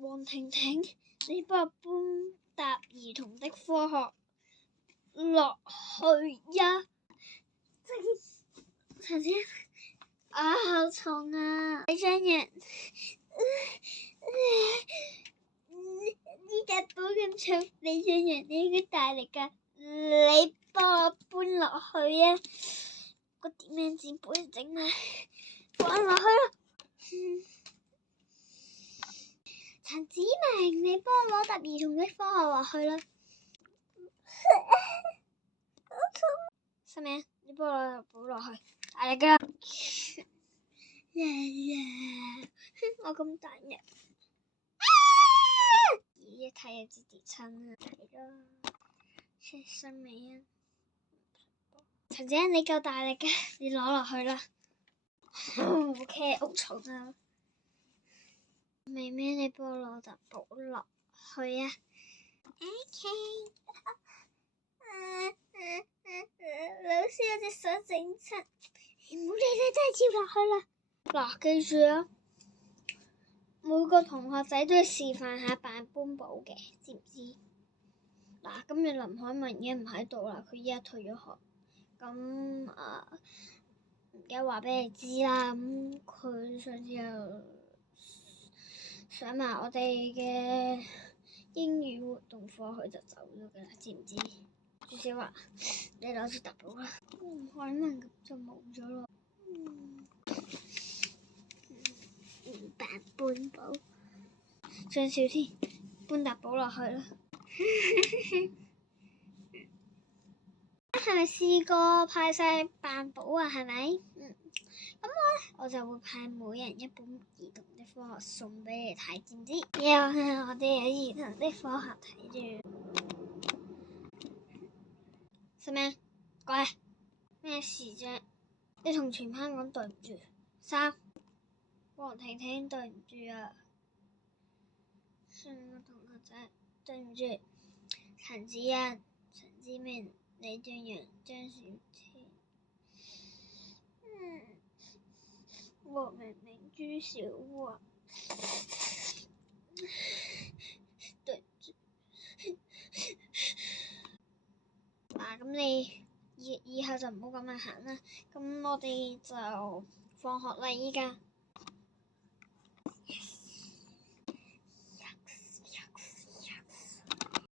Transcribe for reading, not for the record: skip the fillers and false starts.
黃婷婷，你幫我搬沓兒童的科學落去呀。陳子欣，好重啊！李張陽，呢沓簿咁重，李張陽你應該大力㗎，你幫我搬落去啊！個點樣紙杯整啊，放落去啦。陳子明，你幫我攞沓兒童的科學落去啦。新明，你幫我攞沓簿落去，大力㗎。我咁大力，一睇就知跌親啦，係咯。新明，陳子欣你夠大力㗎，你攞落去啦。OK， 好重啊！妹妹，你幫我攞沓簿落去啊。OK。老師，我隻手整親，你唔好理啦，真係跳落去啦。嗱，記住啊，每個同學仔都要示範下扮搬簿嘅，知唔知？嗱，今日林凱文已經唔喺度啦，佢依家退咗學。咁而家話俾你知啦，咁佢上次又上埋我哋嘅英語活動課，佢就走咗噶啦，知唔知？朱小華，你攞住沓簿啦。林凱文咁就冇咗咯。扮搬簿，張小天搬沓簿落去啦。係咪試過派晒扮簿啊？係咪？咁我就會派每人一本兒童的科學送俾你睇，知唔知？又係我哋有兒童的科學睇住。係咩？過嚟，咩事啫？你同全班講對唔住。3，黃婷婷對唔住啊。3個同學仔對唔住。陳子欣、陳之明、李俊陽、張小天、黃明明、朱小華，對唔住。嗱，咁你以後就唔好咁樣行啦。咁我哋就放學啦，依家。